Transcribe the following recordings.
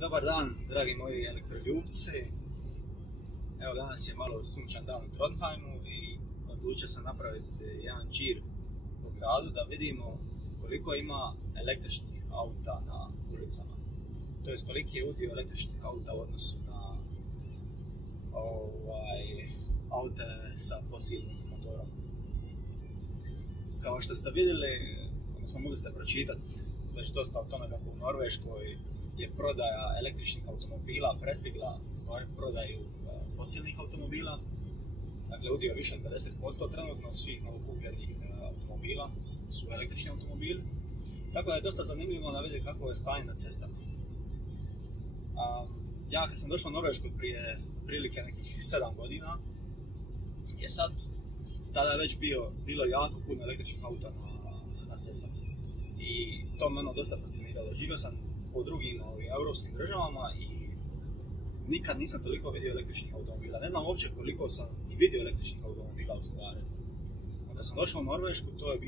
Dobar dan, dragi moji elektroljubci. Evo, danas je malo sunčan dan u Trondheimu i odlučio sam napraviti jedan džir po gradu da vidimo koliko ima električnih auta na ulicama. To jest koliki je udio električnih auta u odnosu na aute sa fosilnim motorom. Kao što ste vidjeli, odnosno mogli ste pročitati već dosta o tome kako u Norveškoj je prodaja električnih automobila prestigla u stvari prodaju fosilnih automobila. Dakle, udio više od 50% trenutno svih novokupljenih automobila su električni automobili. Tako da je dosta zanimljivo da vidjeti kako je stanje na cestama. Ja kad sam došao u Norvešku prije prilike nekih 7 godina, je sad tada je već bilo jako puno električnih auta na cestama. I to me dosta fasciniralo. Živio sam po drugim europskim državama i nikad nisam toliko vidio električnih automobila. Ne znam uopće koliko sam i vidio električnih automobila u stvari. Kad sam došao u Norvešku, to je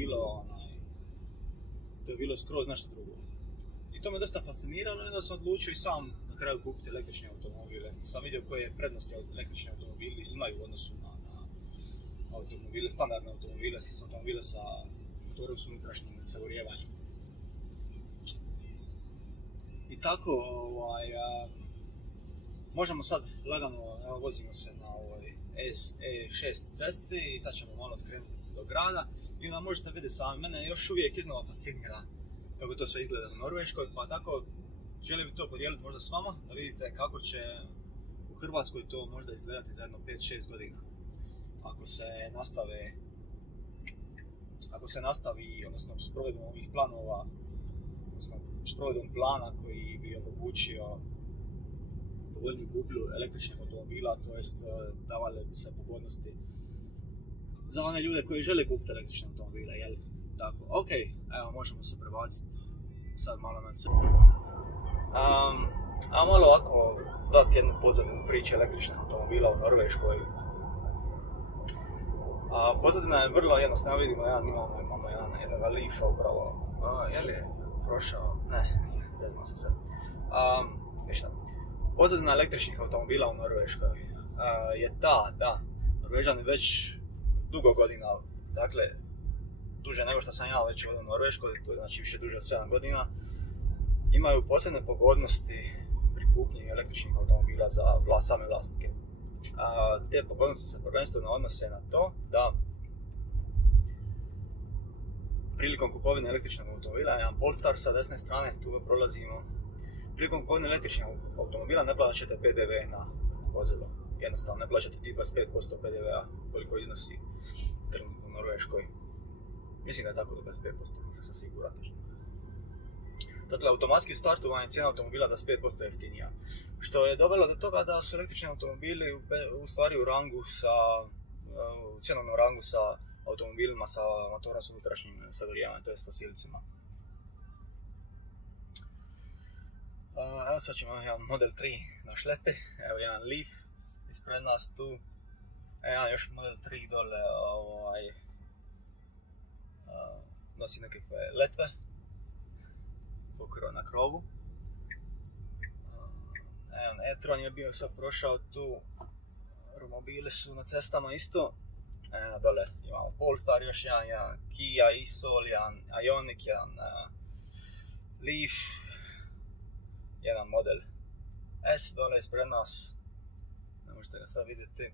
bilo skroz nešto drugo. I to me dosta fasciniralo i da sam odlučio i sam na kraju kupiti električne automobile. Sam vidio koje prednosti električni automobili imaju u odnosu na automobile, standardne automobile sa motorom s unutrašnjim sagorijevanjem. I tako, možemo sad lagano, vozimo se na ovoj E6 cesti i sad ćemo malo skrenuti do grada i onda možete vidjeti sami, mene još uvijek iznova fascinira kako to sve izgleda u Norveškoj, pa tako želim to podijeliti možda s vama, da vidite kako će u Hrvatskoj to možda izgledati za jedno 5-6 godina. Ako se nastavi, odnosno s provedbom ovih planova, odnosno s provedbom plana koji bi omogućio povoljniju kupnju električnih automobila, to jest davale bi se pogodnosti za one ljude koji žele kupiti električne automobile, jel? Tako, ok, evo možemo se prebaciti sad malo na crno. A malo ovako dati jednu pozadinu priče električnih automobila u Norveškoj. Pozadina je vrlo jednostavna, vidimo imamo jedan Leafa upravo. Je li je prošao? Ne, nije znao sam se. Ništa. Pozadina električnih automobila u Norveškoj je ta da Norvežani već dugo godina, dakle duže nego što sam ja već ovdje u Norveškoj, to je znači više duže od 7 godina, imaju posebne pogodnosti pri kupnji električnih automobila za same vlasnike. Te pogodnosti se prvenstveno odnose na to da prilikom kupovine električnog automobila, jedan Polestar sa desne strane, tu ga prolazimo, prilikom kupovine električnog automobila ne plaćate PDV na vozilo. Jednostavno ne plaćate ti 25% PDV-a koliko iznosi trenutno u Norveškoj. Mislim da je tako do 25%, nisam sam siguran točno. Dakle, automatski u startu vam je cijena automobila 25% jeftinija. Što je dovelo do toga da su električni automobili u stvari u cjenovnom rangu sa automobilima sa motorom s unutrašnjim sagorijevanjem, to jest fosilicima. Evo sad ćemo jedan Model 3 na šlepi, evo jedan Leaf ispred nas tu, jedan još Model 3 dole nosi nekakve letve na krovu. E-tron je bio sad prošao tu, romobili su na cestama isto. Dole imamo Polestar još jedan Kia e-Soul, jedan Ioniq, jedan Leaf, jedan Model S dole ispred nas, ne možete ga sad vidjeti.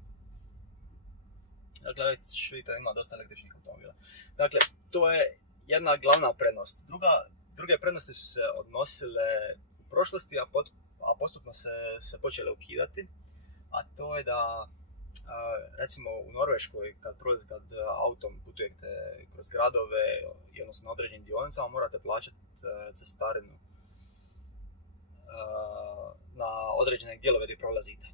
Dakle, vidite ima dosta električnih automobila. Dakle, to je jedna glavna prednost. Druge prednosti su se odnosile u prošlosti, a postupno se počele ukidati, a to je da recimo u Norveškoj kad autom putujete kroz gradove i odnosno na određenim dionicama morate plaćati cestarinu na određene dijelove gdje prolazite.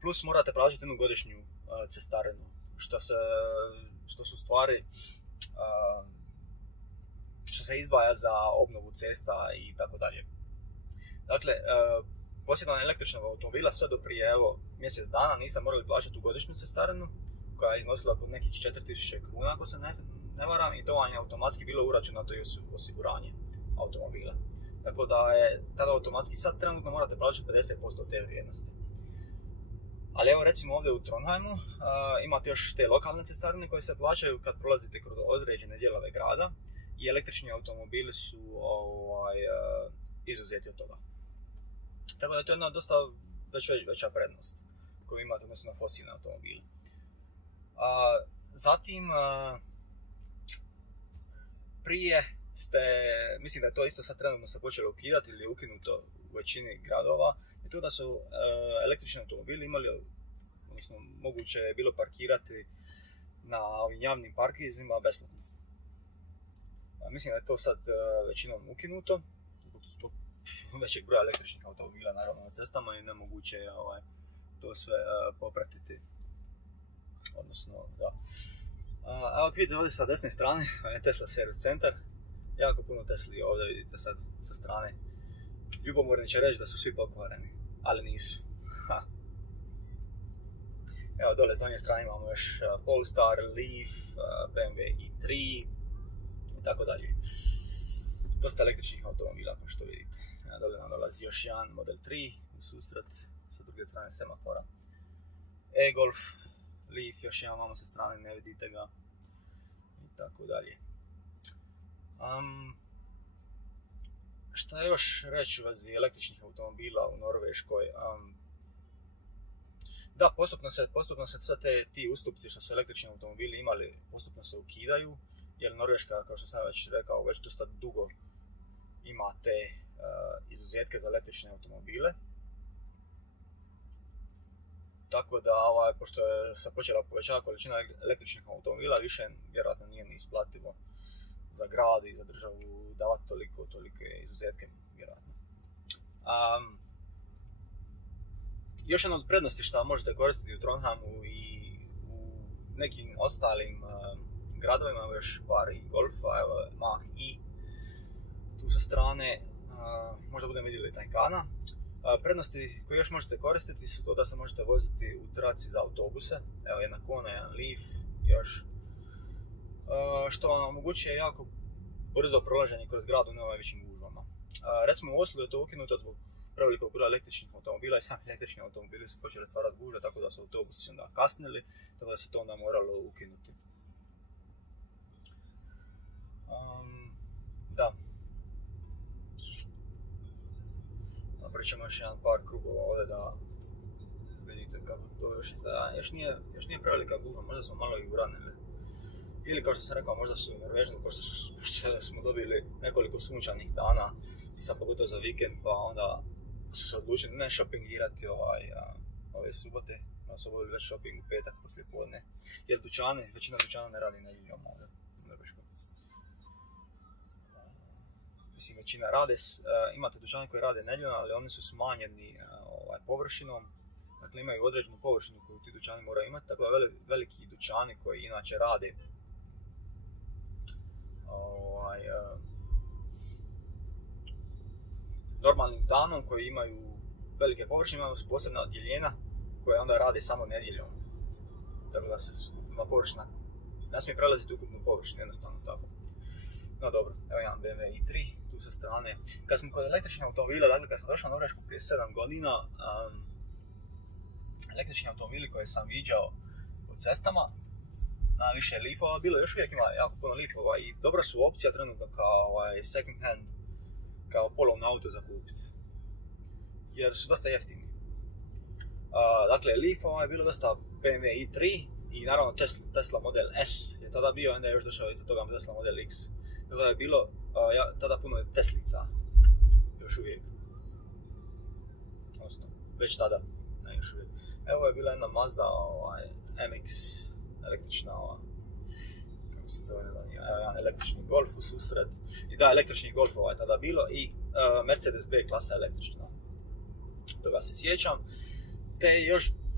Plus morate plaćati jednu godišnju cestarinu, što su stvari što se izdvaja za obnovu cesta i tako dalje. Dakle, posjedovanje električnog automobila sve do prije mjesec dana niste morali plaćati tu godišnju cestarinu koja je iznosila oko nekih 4000 kruna ako se ne varam, i to vam je automatski bilo uračunato i osiguranje automobila. tako da je tada automatski sad trenutno morate plaćati 50% te vrijednosti. Ali evo recimo ovdje u Trondheimu imate još te lokalne cestarine koje se plaćaju kad prolazite kroz određene dijelove grada i električni automobili su izuzeti od toga. Tako da je to jedna dosta veća prednost koju imate odnosno na fosilne automobile. Zatim, prije mislim da je to isto sad trenutno se počelo ukidati ili je ukinuto u većini gradova, je to da su električni automobili imali, odnosno moguće je bilo parkirati na ovim javnim parkingima besplatno. Mislim da je to sad većinom ukinuto, zbog većeg broja električnih automobila naravno na cestama i nemoguće je to sve popratiti. Odnosno, da. Evo vidite ovdje sa desne strane je Tesla Service Centar. Jako puno Tesli ovdje vidite sad sa strane. Ljubomorni će reći da su svi pokvareni, ali nisu. Evo dole s donje strane imamo još Polestar, Leaf, BMW i3 i tako dalje. Dosta električnih automobila kao što vidite. Evo dole nam dolazi još jedan Model 3 u susret sa druge strane semafora. E-Golf, Leaf još jedan imamo sa strane, ne vidite ga i tako dalje. Šta još reći u vezi električnih automobila u Norveškoj? Da, postupno se sve ti ustupci što su električni automobili imali, postupno se ukidaju, jer Norveška, kao što sam već rekao, već dosta dugo ima te izuzetke za električne automobile. Tako da, pošto je se počela povećavati količina električnih automobila, više vjerojatno nije ni isplativo za grad i za državu davati tolike izuzetke, vjerojatno. Još jedna od prednosti što možete koristiti u Trondheimu i u nekim ostalim gradovima, još par i Golfa, evo Mach I tu sa strane, možda budemo vidjeli Taycana. Prednosti koje još možete koristiti su to da se možete voziti u traci za autobuse, evo jedna Kona, jedan Leaf, još, što vam omogućuje jako brzo prolaženje kroz grad u najvećim gužvama. Recimo u Oslu je to ukinuto zbog prevelikog broja električnih automobila i sami električni automobili su počeli stvarati gužve, tako da su autobusi onda kasnili, tako da se to onda moralo ukinuti. Da. Pričamo još jedan par krugova ovdje da vidite kako to još izgleda. Još nije prevelika gužva, možda smo malo i uranili. Ili kao što sam rekao, možda su Norvežani, pošto smo dobili nekoliko sunčanih dana i sad pogotovo za vikend, pa onda su se odlučili ne shoppingirati ove subote, da su obavili već shopping u petak poslije podne. Jer većina dućana ne radi nedjeljom ovdje u Norveškoj. Mislim, većina rade, imate dućane koji rade nedjeljom, ali oni su smanjeni površinom. Dakle, imaju određenu površinu koju ti dućani moraju imati, tako da veliki dućani koji inače rade normalnim danom, koji imaju velike površine, imaju posebna odjeljenja koje onda rade samo nedjeljom. Tako da se ukupna površina ne smije prelaziti ukupnu površinu, jednostavno tako. No dobro, evo jedan BMW i3 tu sa strane. Kad smo kod električnih automobila, dakle kad smo došli na Norvešku prije 7 godina, električni automobili koje sam viđao po cestama, najviše Leafova bilo, još uvijek ima jako puno Leafova i dobra su opcija trenutno kao second hand, kao polovno auto za kupiti, jer su dosta jeftini. Dakle, Leafova je bilo dosta BMW i3 i naravno Tesla Model S je tada bio, onda je još došao iza toga Tesla Model X. Tako da je bilo tada puno Teslica, još uvijek. Odnosno, već tada, ne još uvijek. Evo je bila jedna Mazda MX, električna, kako se zove, jedan električni Golf u susret. I da, električni Golfova je tada bilo i Mercedes B klasa električna. Toga se sjećam. Te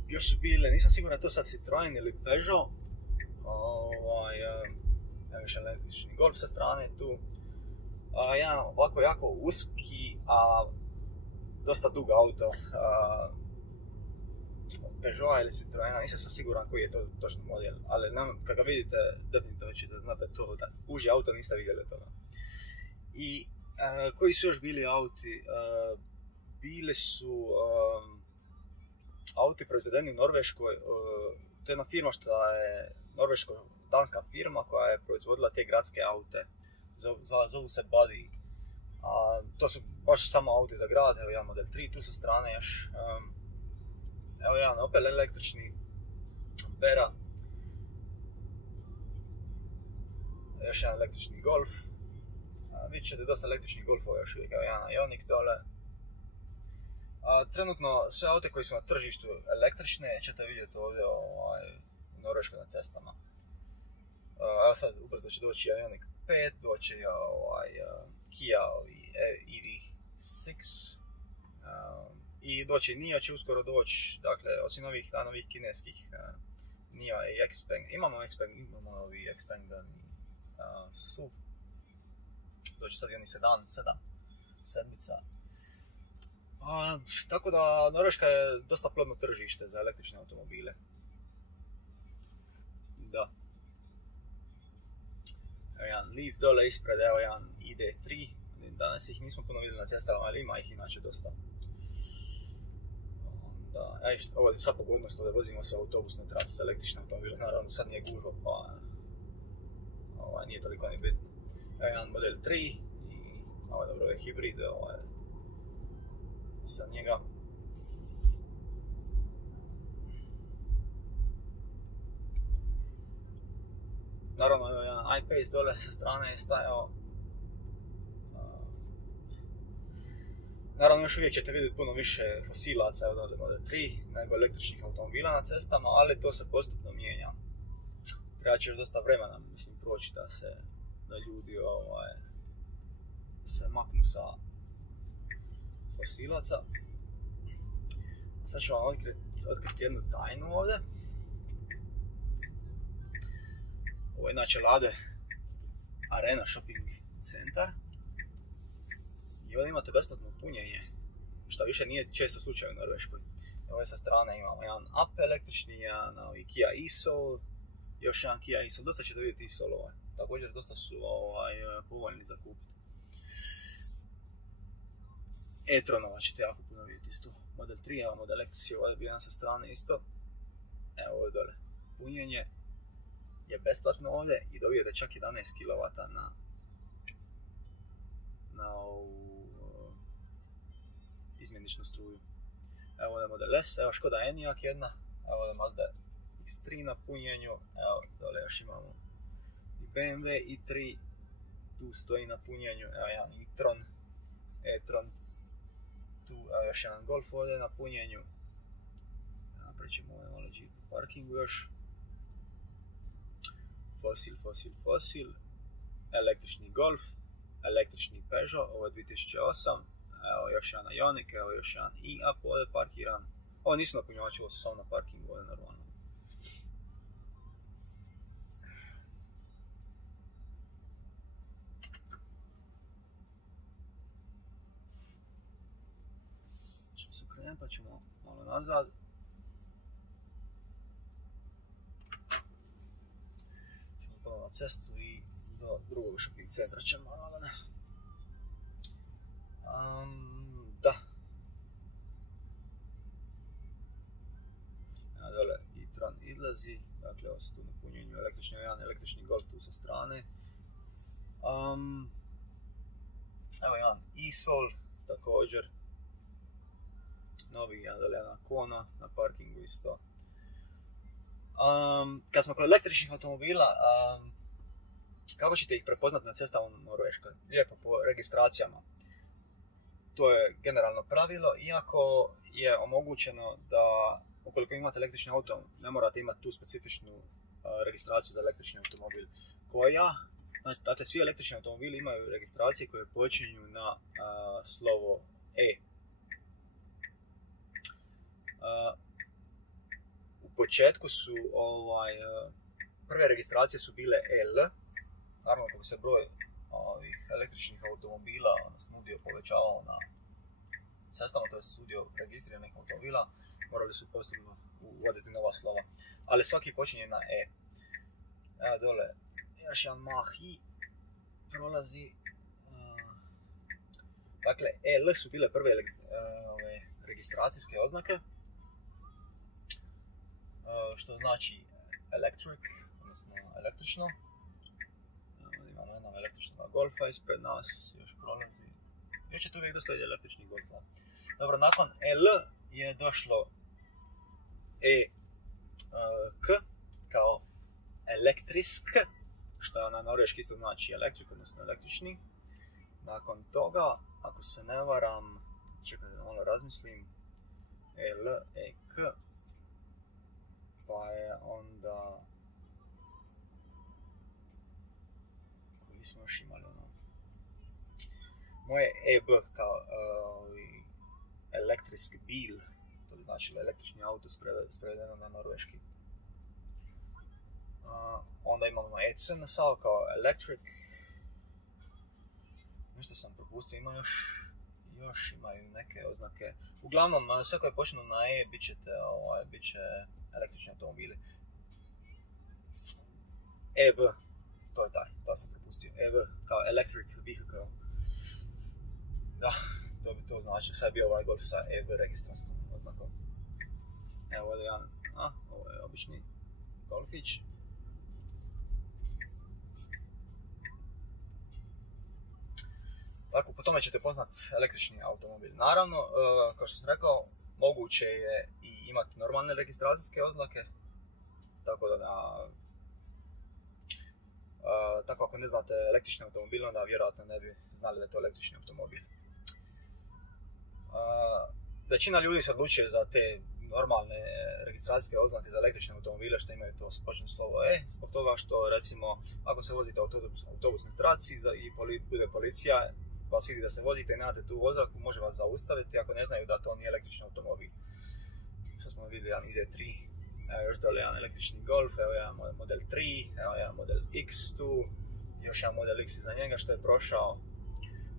još su bile, nisam siguran to sad Citroen ili Peugeot. Još električni Golf sa strane tu. Jedan ovako jako uski, a dosta dug auto. Peugeot ili Citroena, nisam sam siguran koji je to točno model, ali kad ga vidite, definitivno ćete znate to, uži auto niste vidjeli od toga. I Koji su još bili auti? Bili su auti proizvedeni u Norveškoj. To je jedna firma što je norveško-danska firma koja je proizvodila te gradske aute. Zovu se Buddy. To su baš samo auti za grad, evo jedan Model 3, tu sa strane još. Evo jedan Opel električni Ampera. Još jedan električni Golf. Vidjet ćete dosta električnih Golfova još uvijek, evo jedan Ioniq dole. Trenutno sve aute koji su na tržištu električne ćete vidjeti ovdje u Norveškoj na cestama. Evo sad ubrzo će doći Ioniq 5, doći Kia EV6 i doći NIO će uskoro doći, dakle osim novih kineskih NIO i Xpeng. Imamo ovi Xpeng SUV. Doći sad i oni sedmica. Tako da Norveška je dosta plodno tržište za električne automobile. Da. Evo jedan Leaf dole ispred, evo jedan ID3. Danas ih nismo puno vidjeli na cestama, ali ima ih inače dosta. Da, ovo je sad pogodnost da vozimo se u autobusnoj traci s električnim automobilom, naravno sad nije gužva, pa nije toliko ni bitno. Evo jedan Model 3 i ovo je hibrid, sa njega. Naravno, jedan I-Pace dole sa strane je stajao. Naravno, još uvijek ćete vidjeti puno više fosilaca od Model 3 nego električnih automobila na cestama, ali to se postupno mijenja. Treba će još dosta vremena, mislim, proći da ljudi se maknu sa fosilaca. Sad ću vam otkriti jednu tajnu ovdje. Ovo je inače Lade Arena shopping centar. I ovdje imate besplatno punjenje, što više nije često slučaj u Norveškoj. Ovdje sa strane imamo jedan Up električni, jedan Kia e-Soul, još jedan Kia e-Soul, dosta ćete vidjeti e-Soulova. Također dosta su povoljni za kupiti. E-Tronova ćete jako puno vidjeti isto. Model 3, evo Model X je ovdje bio jedan sa strane isto. Evo ovdje dole. Punjenje je besplatno ovdje i dobijete čak 11 kW na ovu izmjeničnu struju. Evo ovdje Model S, evo Škoda Enyaq jedna, evo ovdje Mazda X3 na punjenju, evo dole još imamo i BMW i3, tu stoji na punjenju, evo jedan e-tron, tu evo još jedan Golf ovdje na punjenju. Naprijed ćemo ovdje malo Jeep u parkingu još. Fosil, električni Golf, električni Peugeot, ovo je 2008, evo još jedan Ioniq, evo još jedan e-Up ovdje parkiran. Ovo nisu napunjavači, ovo su samo na parkingu, ovdje normalno. Ćemo se krenuti pa ćemo malo nazad. Ćemo na cestu i do drugog shopping centra ćemo malo. Da. Dole e-tron izlazi, dakle ovo su tu na punjenju električni Golf tu sa strane. Evo jedan e-Soul također. Novi jedan Kona na parkingu isto. Kad smo kod električnih automobila, kako ćete ih prepoznati na cestama u Norveškoj? Lijepo po registracijama. To je generalno pravilo, iako je omogućeno da ukoliko imate električni auto, ne morate imati tu specifičnu registraciju za električni automobil. Dakle, svi električni automobili imaju registracije koje počinju na slovo E. U početku su prve registracije su bile L. Naravno, kako se broj ovih električnih automobila udio povećavao na cestama, to je udio registriranih automobila, morali su postupno uvoditi nova slova. Ali svaki počinje na E. Evo dole još jedan Mach-E prolazi. Dakle, EL su bile prve registracijske oznake, što znači electric, odnosno električno. Imamo jednog električnog Golfa ispred nas, još prolazi. Još je tu uvijek dosta električnih Golfa. Dobro, nakon EL je došlo K kao elektrisk, što na norveški isto znači elektrik, odnosno električni. Nakon toga, ako se ne varam, čekaj da malo razmislim, EL, EK, pa je onda... Koji smo još imali ono? Moje EB kao elektrijski bil, to bi značilo električni auto sprevedeno na norveški. Onda imamo ECN kao electric. Nešto sam propustio, ima još imaju neke oznake. Uglavnom, sve koje počnu na E bit će električni automobili. EV, to je taj, to sam propustio. EV kao electric vehicle. Da, to bi to znači, sad je bio ovaj Golf sa EV registrarskom oznakom. Evo ovdje jedan, ovo je obični Golfić. Tako, po tome ćete poznat električni automobil. Naravno, kao što sam rekao, moguće je i imati normalne registracijske oznake, tako tako ako ne znate električni automobil, onda vjerojatno ne bi znali da je to električni automobil. Većina ljudi se odlučuje za te normalne registracijske oznake za električne automobile što imaju to početno slovo E, zbog toga što recimo ako se vozite u autobusnoj traci i bude policija, vas vidi da se vozite i nemate tu oznaku, može vas zaustaviti ako ne znaju da to nije električni automobil. Sad smo vidjeli jedan ID3, evo još dole jedan električni Golf, evo jedan model 3, evo jedan model X tu, još jedan model X iza njega što je prošao.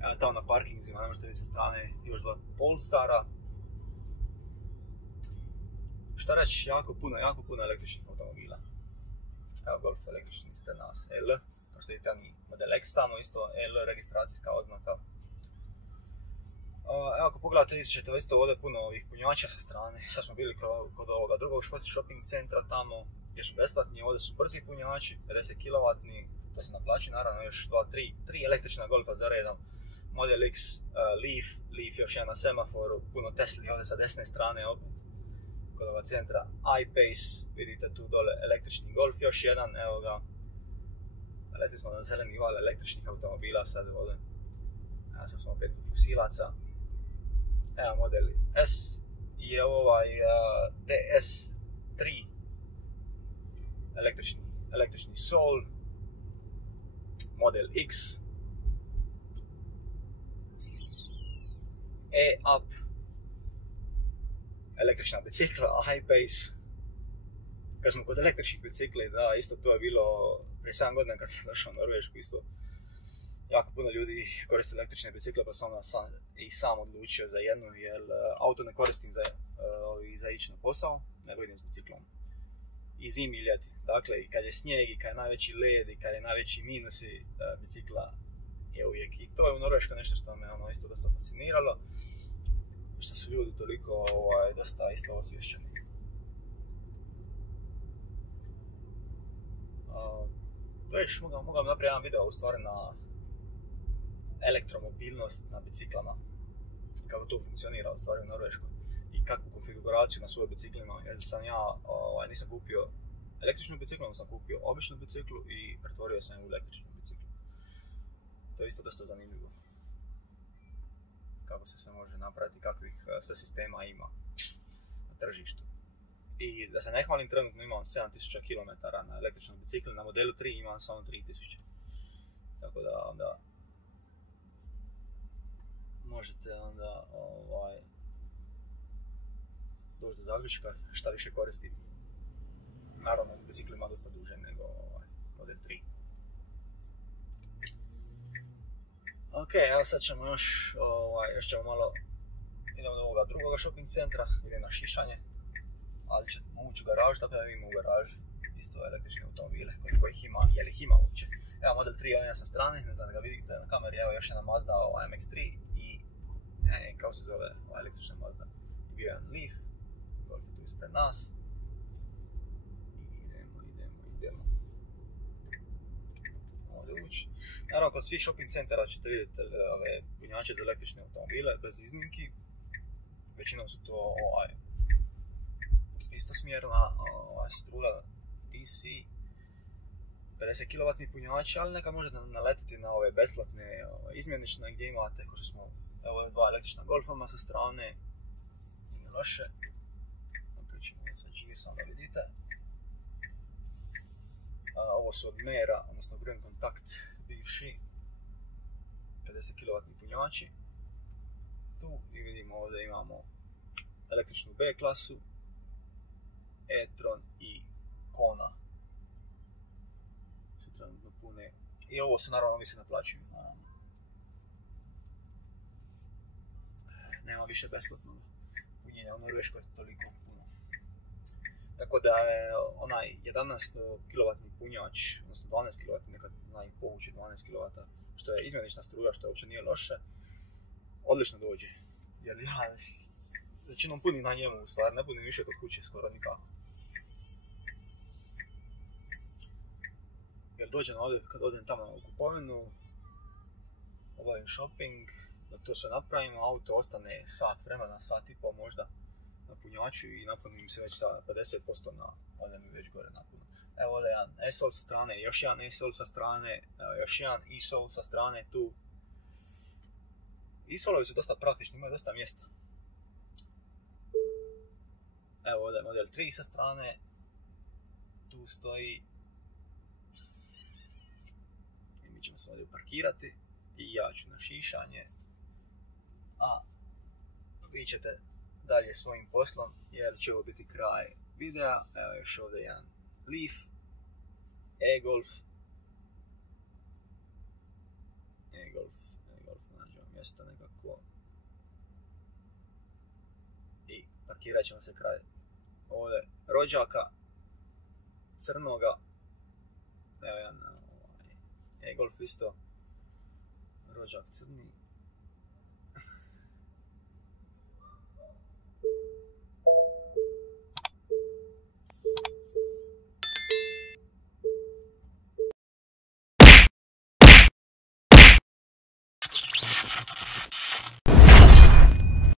Evo tamo na parkingzima, ne možete vidjeti sa strane još dva Polestara. Šta reći, jako puno električnih automobila. Evo Golf električni ispred nas, L. Kao što vidite, model X tamo isto L registracijska oznaka. Evo ako pogledate vidjet ćete isto ovdje puno ovih punjača sa strane. Sad smo bili kod ovoga drugog shopping centra tamo gdje su besplatni, ovdje su brzi punjači, 50 kW, to se naplaći naravno još 3 električna Golfa za redom. Model X, Leaf još jedan na semaforu, puno Tesli ovdje sa desne strane opet kod ovog centra. iPace, vidite tu dole električni Golf, još jedan, evo ga. Letili smo na zeleni val električnih automobila sad ovdje. Evo sad smo opet kod fosilaca. Evo model S i ovaj DS3 električni Soul. Model X. E-Up električna bicikla, iPace. Kad smo kod električnih bicikli, da, isto to je bilo prije 7 godina kad sam došao u Norvešku, isto jako puno ljudi koriste električne bicikle, pa sam i sam odlučio za jednu, jer auto ne koristim za ići na posao, nego idem s biciklom. I zimi i ljeti. Dakle, i kad je snijeg, i kad je najveći led, i kad je najveći minusi, bicikla je uvijek. I to je u Norveškoj nešto što me isto dosta fasciniralo. Što su ljudi toliko dosta isto osvješćeni. Već mogu napraviti jedan video u stvari na elektromobilnost na biciklama. Kako to funkcionira u stvari u Norveškoj. I kakvu konfiguraciju na svojim biciklima. Jer sam ja nisam kupio električnu biciklu, sam kupio običnu biciklu i pretvorio sam je u električnu biciklu. To je isto dosta zanimljivo. Kako se sve može napraviti, kakvih sve sistema ima na tržištu. I da se ne hvalim, trenutno imam 7000 km na električnom biciklu, na modelu 3 imam samo 3000. Tako da onda možete onda doći do zaključka šta više koristim. Naravno, bicikl ima dosta duže nego model 3. Ok, evo sad ćemo još ćemo malo, idemo do ovoga drugoga shopping centra, idem na šišanje, ali ćemo ući u garažu, tako da vidimo u garaži isto električne automobile, koliko ih ima, je li ih ima uopće. Evo model 3, ja sa strane, ne znam da ga vidite na kameri, evo još jedna Mazda MX-3 i Kao se zove ova električna Mazda. I bio jedan Leaf, Golf je tu ispred nas. I idemo. Ovdje ući. Naravno, kod svih shopping centara ćete vidjeti ove punjače za električne automobile, bez iznimki. Većinom su to istosmjerna struja DC, 50 kW punjači, ali neka možete naletiti na ove besplatne izmjenične gdje imate, kao što smo, evo dva električna Golfama sa strane, nije loše. Napričamo sa Gearsom da vidite. Ovo su od Mera, odnosno Green Contact bivši, 50 kW punjači. Tu i vidimo ovdje imamo električnu B klasu, e-tron i Kona su trenutno pune. I ovo se naravno se naplaćuju. Nema više besplatnog punjenja u Norveškoj toliko puno. Tako da je onaj 11 kW punjač, odnosno 12 kW, nekad zna i povući 12 kW, što je izmjenična struja, što uopće nije loše, odlično dođe. Jer ja većinom punim na njemu, u stvari ne punim više kod kuće, skoro nikako. Jer dođem ovdje, kad odem tamo u kupovinu, obavim shopping, da to sve napravimo, auto ostane sat vremena, sat i pol možda na punjaču i napunim se već sa 50% na, ovdje mi već gore napuno. Evo ovdje jedan e-sol sa strane, još jedan e-sol sa strane, evo još jedan e-sol sa strane tu. E-solovi su dosta praktični, imaju dosta mjesta. Evo ovdje je model 3 sa strane, tu stoji. I mi ćemo se ovdje parkirati i ja ću na šišanje. A vi ćete dalje svojim poslom, jer će ovo biti kraj videa. Evo još ovdje jedan Leaf, e-Golf, nađemo mjesto nekako. I parkirat ćemo se kraj ovdje rođaka, crnoga. Evo jedan e-Golf isto, rođak crni.